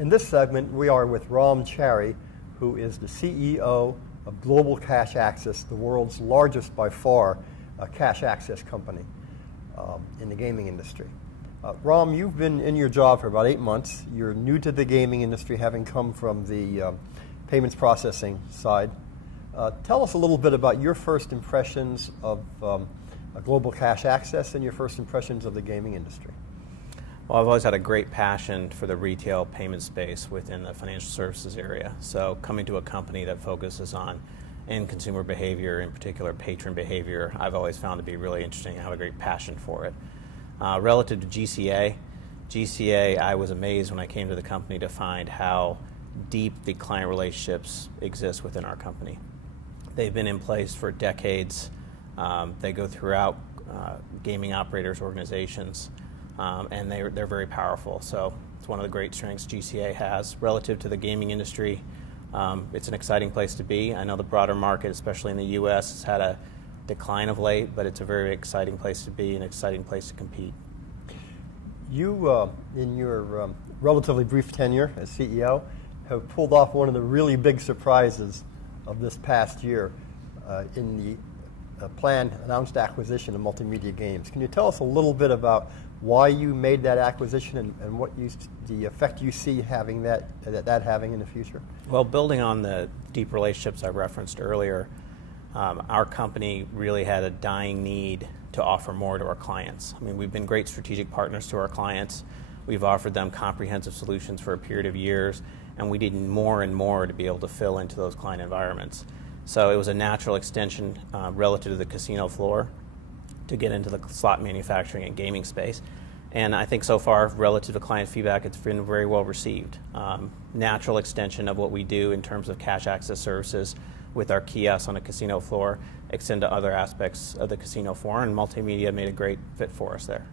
In this segment, we are with Chary, who is the CEO of Global Cash Access, the world's largest by far cash access company in the gaming industry. Ram, you've been in your job for about 8 months. You're new to the gaming industry, having come from the payments processing side. Tell us a little bit about your first impressions of Global Cash Access and your first impressions of the gaming industry. Well, I've always had a great passion for the retail payment space within the financial services area. So coming to a company that focuses on end consumer behavior, in particular patron behavior, I've always found to be really interesting and have a great passion for it. Relative to GCA, I was amazed when I came to the company to find how deep the client relationships exist within our company. They've been in place for decades. They go throughout gaming operators, organizations, and they're very powerful. So it's one of the great strengths GCA has. Relative to the gaming industry, it's an exciting place to be. I know the broader market, especially in the U.S., has had a decline of late, but it's a very exciting place to be, an exciting place to compete. You, in your relatively brief tenure as CEO, have pulled off one of the really big surprises of this past year in the planned announced acquisition of Multimedia Games. Can you tell us a little bit about why you made that acquisition and what the effect you see having that having in the future? Well, building on the deep relationships I referenced earlier, our company really had a dying need to offer more to our clients. I mean, we've been great strategic partners to our clients. We've offered them comprehensive solutions for a period of years, and we need more and more to be able to fill into those client environments. So it was a natural extension relative to the casino floor to get into the slot manufacturing and gaming space. And I think so far, relative to client feedback, it's been very well received. Natural extension of what we do in terms of cash access services with our kiosks on a casino floor, extend to other aspects of the casino floor, and multimedia made a great fit for us there.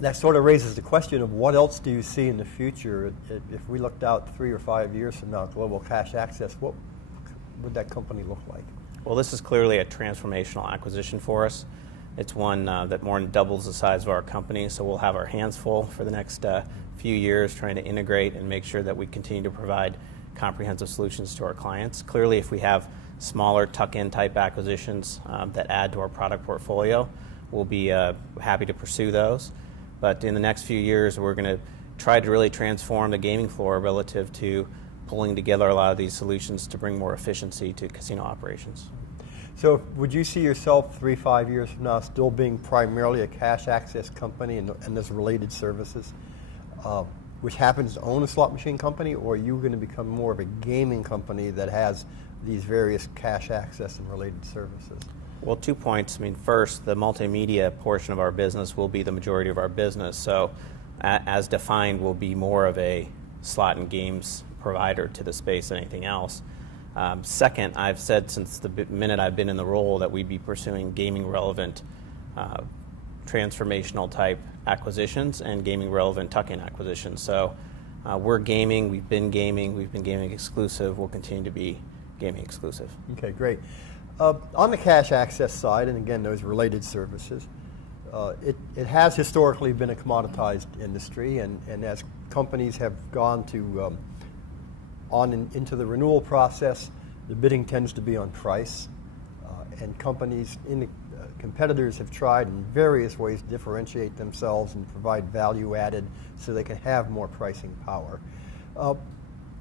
That sort of raises the question of what else do you see in the future? If we looked out 3 or 5 years from now, Global Cash Access, what would that company look like? Well, this is clearly a transformational acquisition for us. It's one that more than doubles the size of our company, so we'll have our hands full for the next few years trying to integrate and make sure that we continue to provide comprehensive solutions to our clients. Clearly, if we have smaller tuck-in type acquisitions that add to our product portfolio, we'll be happy to pursue those. But in the next few years, we're going to try to really transform the gaming floor relative to pulling together a lot of these solutions to bring more efficiency to casino operations. So would you see yourself 3, 5 years from now still being primarily a cash access company and those related services, which happens to own a slot machine company, or are you going to become more of a gaming company that has these various cash access and related services? Well, 2 points. I mean, first, the multimedia portion of our business will be the majority of our business. So as defined, we'll be more of a slot and games provider to the space than anything else. Second, I've said since the minute I've been in the role that we'd be pursuing gaming relevant transformational type acquisitions and gaming relevant tuck-in acquisitions. So we're gaming, we've been gaming exclusive, we'll continue to be gaming exclusive. Okay, great. On the cash access side, and again, those related services, it has historically been a commoditized industry, and as companies have gone to into the renewal process, the bidding tends to be on price, and competitors have tried in various ways to differentiate themselves and provide value added so they can have more pricing power.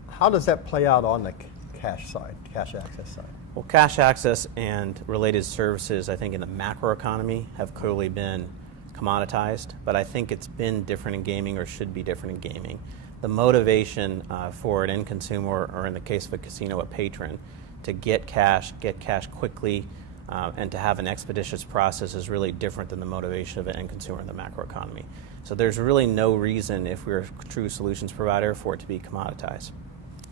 How does that play out on the cash access side? Well, cash access and related services, I think in the macro economy have clearly been commoditized, but I think it's been different in gaming or should be different in gaming. The motivation for an end consumer, or in the case of a casino, a patron, to get cash quickly, and to have an expeditious process is really different than the motivation of an end consumer in the macro economy. So there's really no reason, if we're a true solutions provider, for it to be commoditized.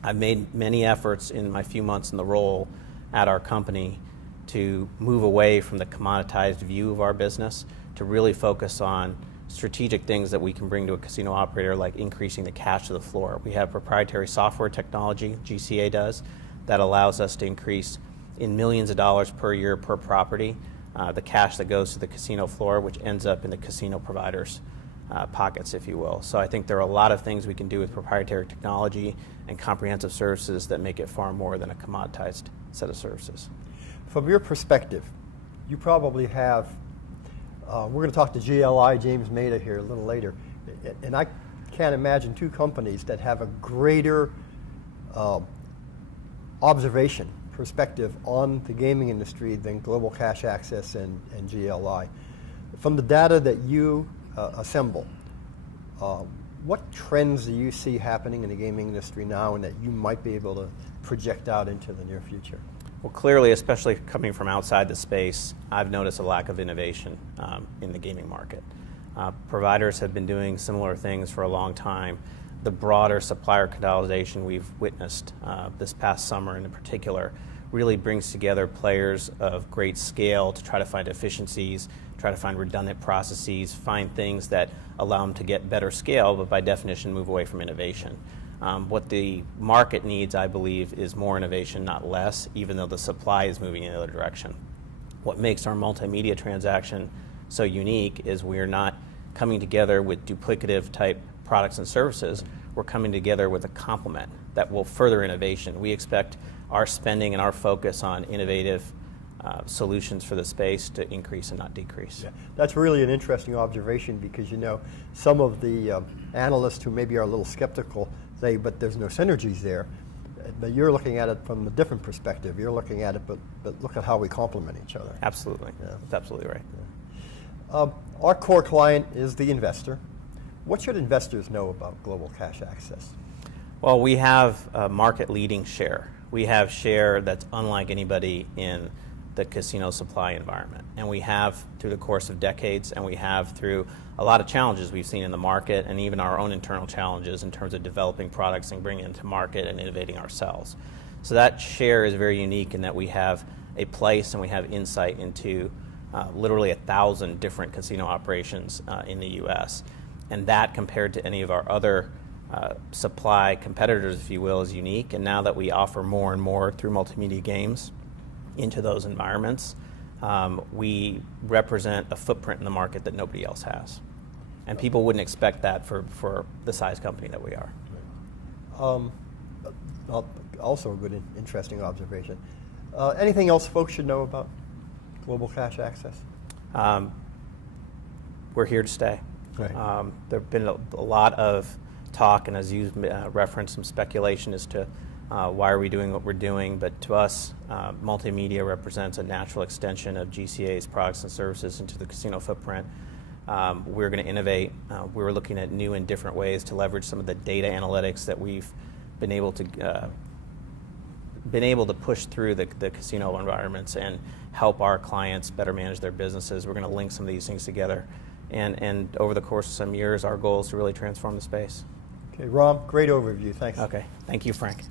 I've made many efforts in my few months in the role at our company to move away from the commoditized view of our business to really focus on strategic things that we can bring to a casino operator, like increasing the cash to the floor. We have proprietary software technology, GCA does, that allows us to increase in millions of dollars per year per property the cash that goes to the casino floor, which ends up in the casino provider's pockets, if you will. So I think there are a lot of things we can do with proprietary technology and comprehensive services that make it far more than a commoditized set of services. From your perspective, you probably have, we're going to talk to GLI, James Maida, here a little later, and I can't imagine two companies that have a greater observation, perspective on the gaming industry than Global Cash Access and GLI. From the data that you assemble, what trends do you see happening in the gaming industry now and that you might be able to project out into the near future? Well, clearly, especially coming from outside the space, I've noticed a lack of innovation in the gaming market. Providers have been doing similar things for a long time. The broader supplier consolidation we've witnessed this past summer in particular really brings together players of great scale to try to find efficiencies, try to find redundant processes, find things that allow them to get better scale, but by definition move away from innovation. What the market needs, I believe, is more innovation, not less, even though the supply is moving in the other direction. What makes our multimedia transaction so unique is we're not coming together with duplicative type products and services. We're coming together with a complement that will further innovation. We expect our spending and our focus on innovative solutions for the space to increase and not decrease. Yeah, that's really an interesting observation because, you know, some of the analysts who maybe are a little skeptical say, but there's no synergies there. But you're looking at it from a different perspective. You're looking at it, but look at how we complement each other. Absolutely. Yeah. That's absolutely right. Yeah. Our core client is the investor. What should investors know about Global Cash Access? Well, we have a market-leading share. We have share that's unlike anybody in the casino supply environment. And we have through the course of decades, and we have through a lot of challenges we've seen in the market, and even our own internal challenges in terms of developing products and bringing them to market and innovating ourselves. So that share is very unique in that we have a place and we have insight into literally 1,000 different casino operations in the U.S. And that, compared to any of our other supply competitors, if you will, is unique. And now that we offer more and more through multimedia games into those environments, we represent a footprint in the market that nobody else has. And people wouldn't expect that for the size company that we are. Also a good, interesting observation. Anything else folks should know about Global Cash Access? We're here to stay. Right. There have been a lot of talk, and as you referenced, some speculation as to why are we doing what we're doing, but to us, multimedia represents a natural extension of GCA's products and services into the casino footprint. We're going to innovate. We're looking at new and different ways to leverage some of the data analytics that we've been able to push through the casino environments and help our clients better manage their businesses. We're going to link some of these things together. And over the course of some years, our goal is to really transform the space. Okay, Ram, great overview. Thanks. Okay. Thank you, Frank.